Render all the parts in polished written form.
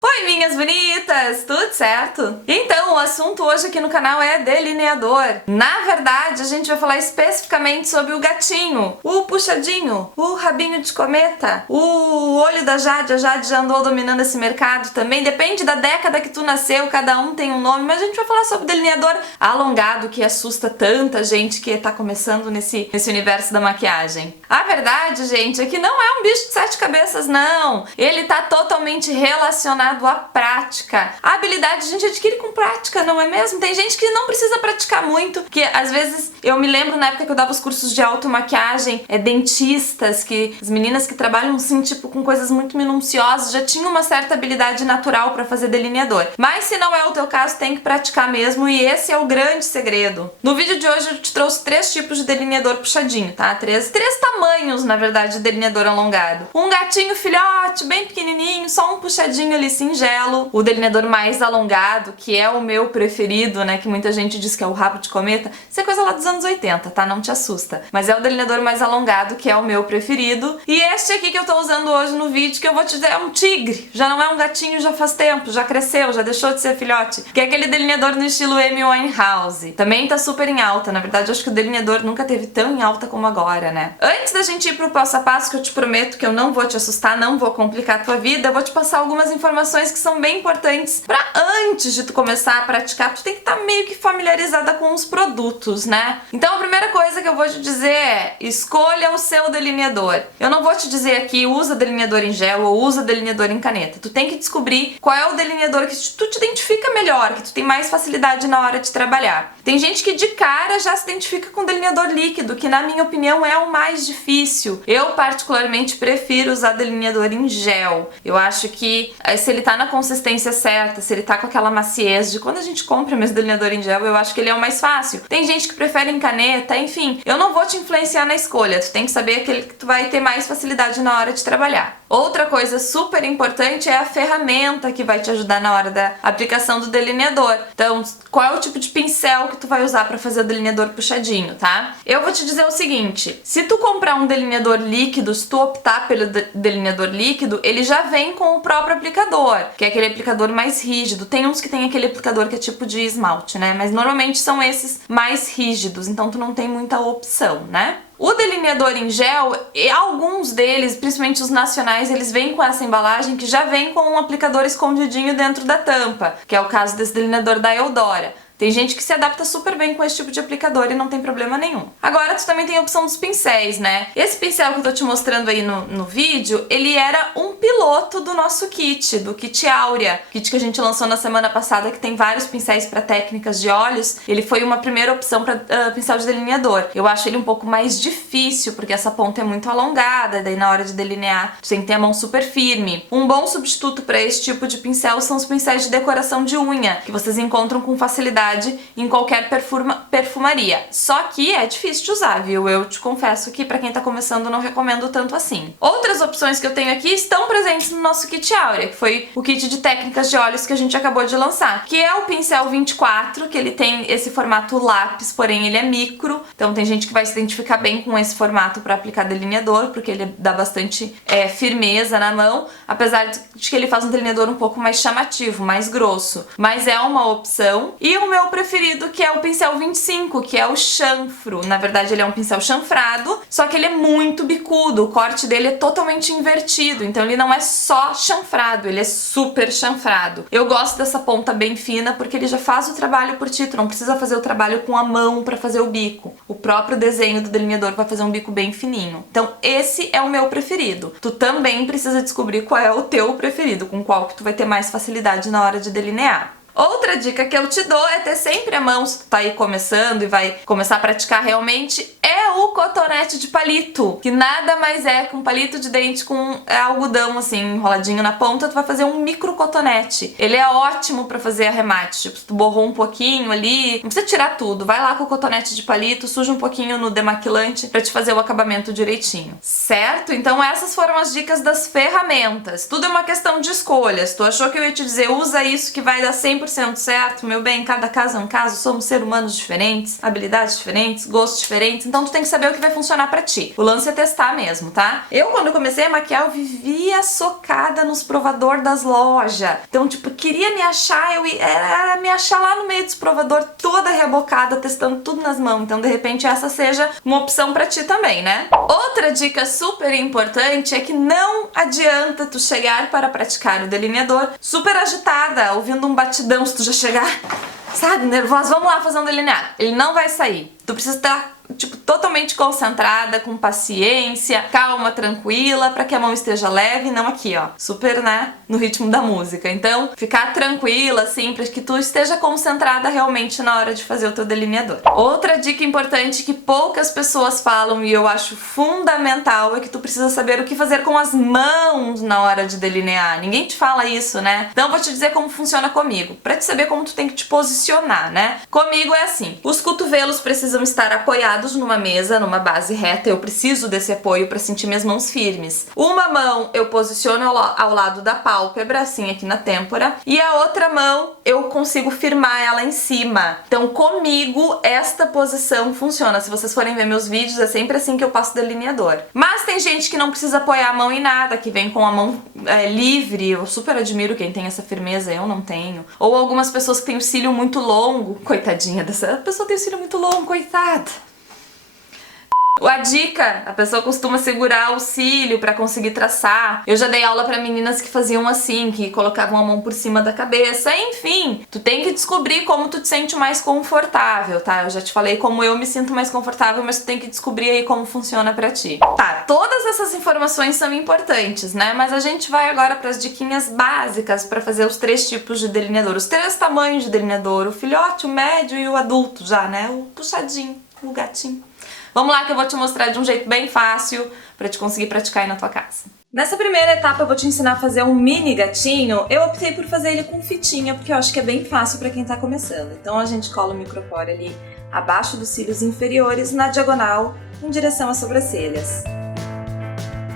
Oi, minhas bonitas! Tudo certo? Então, o assunto hoje aqui no canal é delineador. Na verdade, a gente vai falar especificamente sobre o gatinho, o puxadinho, o rabinho de cometa, o olho da Jade. A Jade já andou dominando esse mercado também. Depende da década que tu nasceu, cada um tem um nome, mas a gente vai falar sobre o delineador alongado que assusta tanta gente que tá começando nesse universo da maquiagem. A verdade, gente, é que não é um bicho de 7 cabeças, não. Ele tá totalmente relacionado à prática. A habilidade a gente adquire com prática, não é mesmo? Tem gente que não precisa praticar muito, que às vezes eu me lembro na época que eu dava os cursos de automaquiagem, dentistas, que as meninas que trabalham assim, tipo, com coisas muito minuciosas, já tinham uma certa habilidade natural pra fazer delineador. Mas se não é o teu caso, tem que praticar mesmo, e esse é o grande segredo. No vídeo de hoje eu te trouxe 3 tipos de delineador puxadinho, tá? Três tamanhos, na verdade, de delineador alongado. Um gatinho filhote, bem pequenininho, só um puxadinho ali singelo. O delineador mais alongado, que é o meu preferido, né, que muita gente diz que é o rabo de cometa. Isso é coisa lá dos anos 80, tá? Não te assusta. Mas é o delineador mais alongado, que é o meu preferido. E este aqui que eu tô usando hoje no vídeo, que eu vou te dizer, é um tigre. Já não é um gatinho, já faz tempo, já cresceu, já deixou de ser filhote. Que é aquele delineador no estilo Amy Winehouse. Também tá super em alta. Na verdade, eu acho que o delineador nunca teve tão em alta como agora, né? Antes da gente ir pro passo a passo, que eu te prometo que eu não vou te assustar, não vou complicar a tua vida, eu vou te passar algumas informações que são bem importantes pra antes de tu começar a praticar, tu tem que estar meio que familiarizada com os produtos, né? Então a primeira coisa que eu vou te dizer é, escolha o seu delineador. Eu não vou te dizer aqui, usa delineador em gel ou usa delineador em caneta. Tu tem que descobrir qual é o delineador que tu te identifica melhor, que tu tem mais facilidade na hora de trabalhar. Tem gente que de cara já se identifica com delineador líquido, que na minha opinião é o mais difícil. Eu particularmente prefiro usar delineador em gel. Eu acho que se ele tá na consistência certa, se ele tá com aquela maciez de quando a gente compra mesmo delineador em gel, eu acho que ele é o mais fácil. Tem gente que prefere em caneta, enfim, eu não vou te influenciar na escolha, tu tem que saber aquele que tu vai ter mais facilidade na hora de trabalhar. Outra coisa super importante é a ferramenta que vai te ajudar na hora da aplicação do delineador. Então, qual é o tipo de pincel que tu vai usar pra fazer o delineador puxadinho, tá? Eu vou te dizer o seguinte, se tu comprar um delineador líquido, se tu optar pelo delineador líquido, ele já vem com o próprio aplicador, que é aquele aplicador mais rígido. Tem uns que tem aquele aplicador que é tipo de esmalte, né? Mas normalmente são esses mais rígidos, então tu não tem muita opção, né? O delineador em gel, alguns deles, principalmente os nacionais, eles vêm com essa embalagem que já vem com um aplicador escondidinho dentro da tampa, que é o caso desse delineador da Eudora. Tem gente que se adapta super bem com esse tipo de aplicador e não tem problema nenhum. Agora, tu também tem a opção dos pincéis, né? Esse pincel que eu tô te mostrando aí no vídeo, ele era um piloto do nosso kit, do kit Áurea. Kit que a gente lançou na semana passada, que tem vários pincéis para técnicas de olhos. Ele foi uma primeira opção para pincel de delineador. Eu acho ele um pouco mais difícil, porque essa ponta é muito alongada, daí na hora de delinear, tu tem que ter a mão super firme. Um bom substituto para esse tipo de pincel são os pincéis de decoração de unha, que vocês encontram com facilidade em qualquer perfumaria. Só que é difícil de usar, viu? Eu te confesso que pra quem tá começando não recomendo tanto assim. Outras opções que eu tenho aqui estão presentes no nosso kit Áurea, que foi o kit de técnicas de olhos que a gente acabou de lançar, que é o pincel 24, que ele tem esse formato lápis, porém ele é micro, então tem gente que vai se identificar bem com esse formato pra aplicar delineador, porque ele dá bastante firmeza na mão, apesar de que ele faz um delineador um pouco mais chamativo, mais grosso, mas é uma opção. E o meu preferido, que é o pincel 25, que é o chanfro. Na verdade, ele é um pincel chanfrado, só que ele é muito bicudo. O corte dele é totalmente invertido, então ele não é só chanfrado, ele é super chanfrado. Eu gosto dessa ponta bem fina porque ele já faz o trabalho por ti, tu não precisa fazer o trabalho com a mão pra fazer o bico. O próprio desenho do delineador vai fazer um bico bem fininho. Então, esse é o meu preferido. Tu também precisa descobrir qual é o teu preferido, com qual que tu vai ter mais facilidade na hora de delinear. Outra dica que eu te dou é ter sempre a mão, se tu tá aí começando e vai começar a praticar realmente, é o cotonete de palito, que nada mais é que um palito de dente com algodão assim enroladinho na ponta, tu vai fazer um micro cotonete. Ele é ótimo pra fazer arremate, tipo, se tu borrou um pouquinho ali, não precisa tirar tudo, vai lá com o cotonete de palito, suja um pouquinho no demaquilante pra te fazer o acabamento direitinho, certo? Então essas foram as dicas das ferramentas. Tudo é uma questão de escolhas. Tu achou que eu ia te dizer, usa isso que vai dar 100% certo? Meu bem, cada caso é um caso, somos seres humanos diferentes, habilidades diferentes, gostos diferentes, então tu tem que saber o que vai funcionar pra ti. O lance é testar mesmo, tá? Eu, quando comecei a maquiar, eu vivia socada nos provador das lojas. Então, tipo, queria me achar, era me achar lá no meio dos provador, toda rebocada, testando tudo nas mãos. Então, de repente, essa seja uma opção pra ti também, né? Outra dica super importante é que não adianta tu chegar para praticar o delineador super agitada, ouvindo um batidão, se tu já chegar, sabe, nervosa, vamos lá fazer um delineado. Ele não vai sair. Tu precisa estar, tipo, totalmente concentrada, com paciência, calma, tranquila, pra que a mão esteja leve, não aqui, ó, super, né, no ritmo da música. Então, ficar tranquila, assim, pra que tu esteja concentrada realmente na hora de fazer o teu delineador. Outra dica importante que poucas pessoas falam e eu acho fundamental é que tu precisa saber o que fazer com as mãos na hora de delinear. Ninguém te fala isso, né? Então, eu vou te dizer como funciona comigo, pra te saber como tu tem que te posicionar, né? Comigo é assim, os cotovelos precisam estar apoiados numa mesa, numa base reta, eu preciso desse apoio para sentir minhas mãos firmes. Uma mão eu posiciono ao lado da pálpebra, assim aqui na têmpora, e a outra mão eu consigo firmar ela em cima. Então comigo esta posição funciona. Se vocês forem ver meus vídeos, é sempre assim que eu passo delineador. Mas tem gente que não precisa apoiar a mão em nada, que vem com a mão livre. Eu super admiro quem tem essa firmeza, eu não tenho. Ou algumas pessoas que têm o cílio muito longo, coitadinha dessa pessoa, tem o cílio muito longo, coitada. A dica, a pessoa costuma segurar o cílio pra conseguir traçar. Eu já dei aula pra meninas que faziam assim, que colocavam a mão por cima da cabeça. Enfim, tu tem que descobrir como tu te sente mais confortável, tá? Eu já te falei como eu me sinto mais confortável, mas tu tem que descobrir aí como funciona pra ti. Tá, todas essas informações são importantes, né? Mas a gente vai agora pras diquinhas básicas pra fazer os 3 tipos de delineador. Os 3 tamanhos de delineador, o filhote, o médio e o adulto já, né? O puxadinho, o gatinho. Vamos lá que eu vou te mostrar de um jeito bem fácil pra te conseguir praticar aí na tua casa. Nessa primeira etapa eu vou te ensinar a fazer um mini gatinho. Eu optei por fazer ele com fitinha porque eu acho que é bem fácil pra quem tá começando. Então a gente cola o micropore ali abaixo dos cílios inferiores, na diagonal, em direção às sobrancelhas.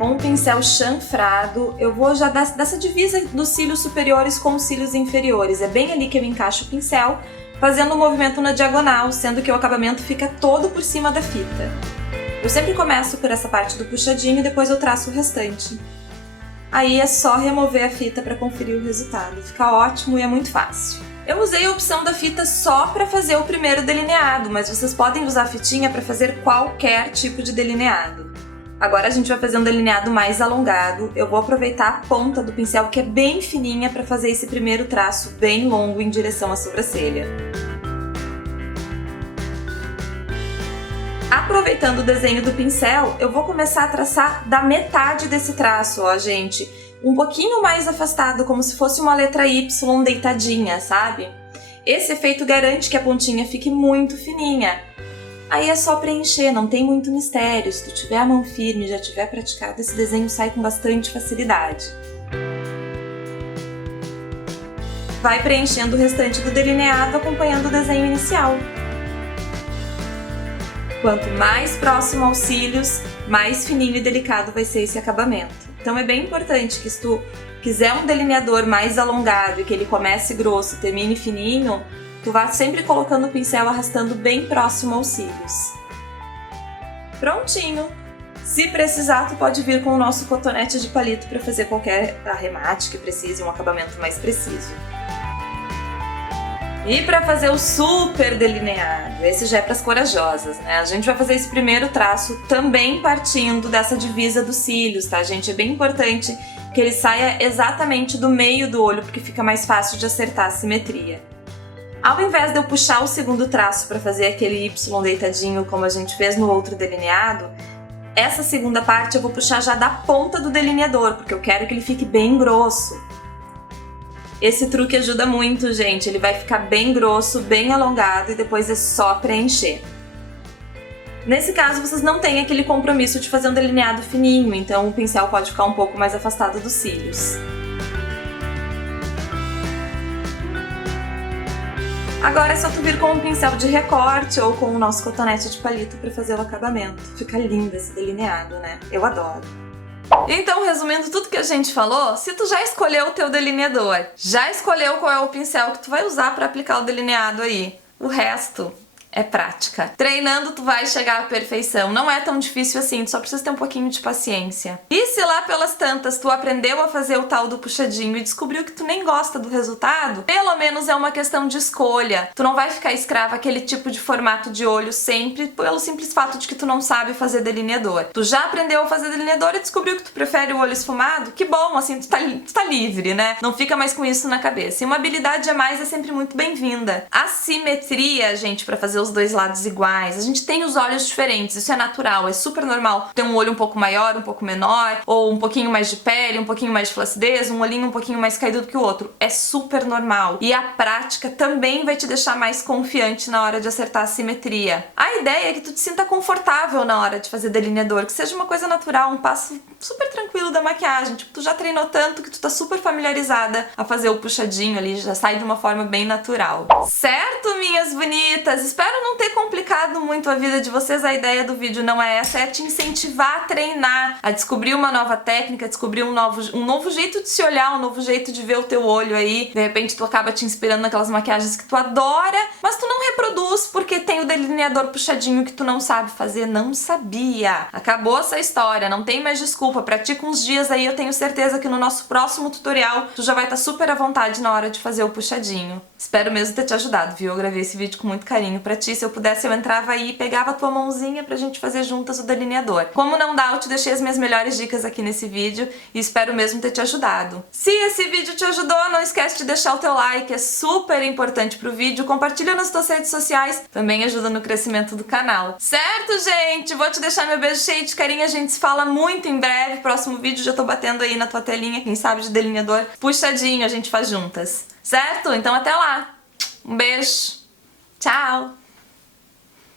Com o pincel chanfrado, eu vou já dar dessa divisa dos cílios superiores com os cílios inferiores. É bem ali que eu encaixo o pincel, fazendo um movimento na diagonal, sendo que o acabamento fica todo por cima da fita. Eu sempre começo por essa parte do puxadinho e depois eu traço o restante. Aí é só remover a fita para conferir o resultado. Fica ótimo e é muito fácil. Eu usei a opção da fita só para fazer o primeiro delineado, mas vocês podem usar a fitinha para fazer qualquer tipo de delineado. Agora a gente vai fazer um delineado mais alongado. Eu vou aproveitar a ponta do pincel, que é bem fininha, para fazer esse primeiro traço bem longo em direção à sobrancelha. Aproveitando o desenho do pincel, eu vou começar a traçar da metade desse traço, ó, gente. Um pouquinho mais afastado, como se fosse uma letra Y deitadinha, sabe? Esse efeito garante que a pontinha fique muito fininha. Aí é só preencher, não tem muito mistério. Se tu tiver a mão firme e já tiver praticado, esse desenho sai com bastante facilidade. Vai preenchendo o restante do delineado acompanhando o desenho inicial. Quanto mais próximo aos cílios, mais fininho e delicado vai ser esse acabamento. Então é bem importante que se tu quiser um delineador mais alongado e que ele comece grosso e termine fininho, tu vá sempre colocando o pincel arrastando bem próximo aos cílios. Prontinho! Se precisar, tu pode vir com o nosso cotonete de palito para fazer qualquer arremate que precise, um acabamento mais preciso. E para fazer o super delineado, esse já é para as corajosas, né? A gente vai fazer esse primeiro traço também partindo dessa divisa dos cílios, tá, gente? É bem importante que ele saia exatamente do meio do olho, porque fica mais fácil de acertar a simetria. Ao invés de eu puxar o segundo traço para fazer aquele Y deitadinho como a gente fez no outro delineado, essa segunda parte eu vou puxar já da ponta do delineador, porque eu quero que ele fique bem grosso. Esse truque ajuda muito, gente. Ele vai ficar bem grosso, bem alongado e depois é só preencher. Nesse caso, vocês não têm aquele compromisso de fazer um delineado fininho, então o pincel pode ficar um pouco mais afastado dos cílios. Agora é só tu vir com um pincel de recorte ou com o nosso cotonete de palito para fazer o acabamento. Fica lindo esse delineado, né? Eu adoro. Então, resumindo tudo que a gente falou, se tu já escolheu o teu delineador, já escolheu qual é o pincel que tu vai usar para aplicar o delineado aí, o resto é prática. Treinando tu vai chegar à perfeição, não é tão difícil assim, tu só precisa ter um pouquinho de paciência. E se lá pelas tantas tu aprendeu a fazer o tal do puxadinho e descobriu que tu nem gosta do resultado, pelo menos é uma questão de escolha. Tu não vai ficar escrava àquele tipo de formato de olho sempre pelo simples fato de que tu não sabe fazer delineador. Tu já aprendeu a fazer delineador e descobriu que tu prefere o olho esfumado? Que bom, assim, tu tá livre, né? Não fica mais com isso na cabeça. E uma habilidade a mais é sempre muito bem-vinda. A simetria, gente, pra fazer os dois lados iguais. A gente tem os olhos diferentes, isso é natural, é super normal ter um olho um pouco maior, um pouco menor, ou um pouquinho mais de pele, um pouquinho mais de flacidez, um olhinho um pouquinho mais caído do que o outro. É super normal. E a prática também vai te deixar mais confiante na hora de acertar a simetria. A ideia é que tu te sinta confortável na hora de fazer delineador, que seja uma coisa natural, um passo super tranquilo da maquiagem. Tipo, tu já treinou tanto que tu tá super familiarizada a fazer o puxadinho ali, já sai de uma forma bem natural. Certo, minhas bonitas? Espero não ter complicado muito a vida de vocês. A ideia do vídeo não é essa, é te incentivar a treinar, a descobrir uma nova técnica, a descobrir um novo jeito de se olhar, um novo jeito de ver o teu olho aí. De repente tu acaba te inspirando naquelas maquiagens que tu adora, mas tu não reproduz porque tem o delineador puxadinho que tu não sabe fazer. Não sabia. Acabou essa história, não tem mais desculpa. Pratica uns dias aí, eu tenho certeza que no nosso próximo tutorial tu já vai estar super à vontade na hora de fazer o puxadinho. Espero mesmo ter te ajudado, viu? Eu gravei esse vídeo com muito carinho pra ti. Se eu pudesse, eu entrava aí e pegava a tua mãozinha pra gente fazer juntas o delineador. Como não dá, eu te deixei as minhas melhores dicas aqui nesse vídeo e espero mesmo ter te ajudado. Se esse vídeo te ajudou, não esquece de deixar o teu like, é super importante pro vídeo. Compartilha nas tuas redes sociais, também ajuda no crescimento do canal. Certo, gente? Vou te deixar meu beijo cheio de carinho, a gente se fala muito em breve. Próximo vídeo já tô batendo aí na tua telinha, quem sabe de delineador puxadinho a gente faz juntas. Certo? Então até lá! Um beijo! Tchau!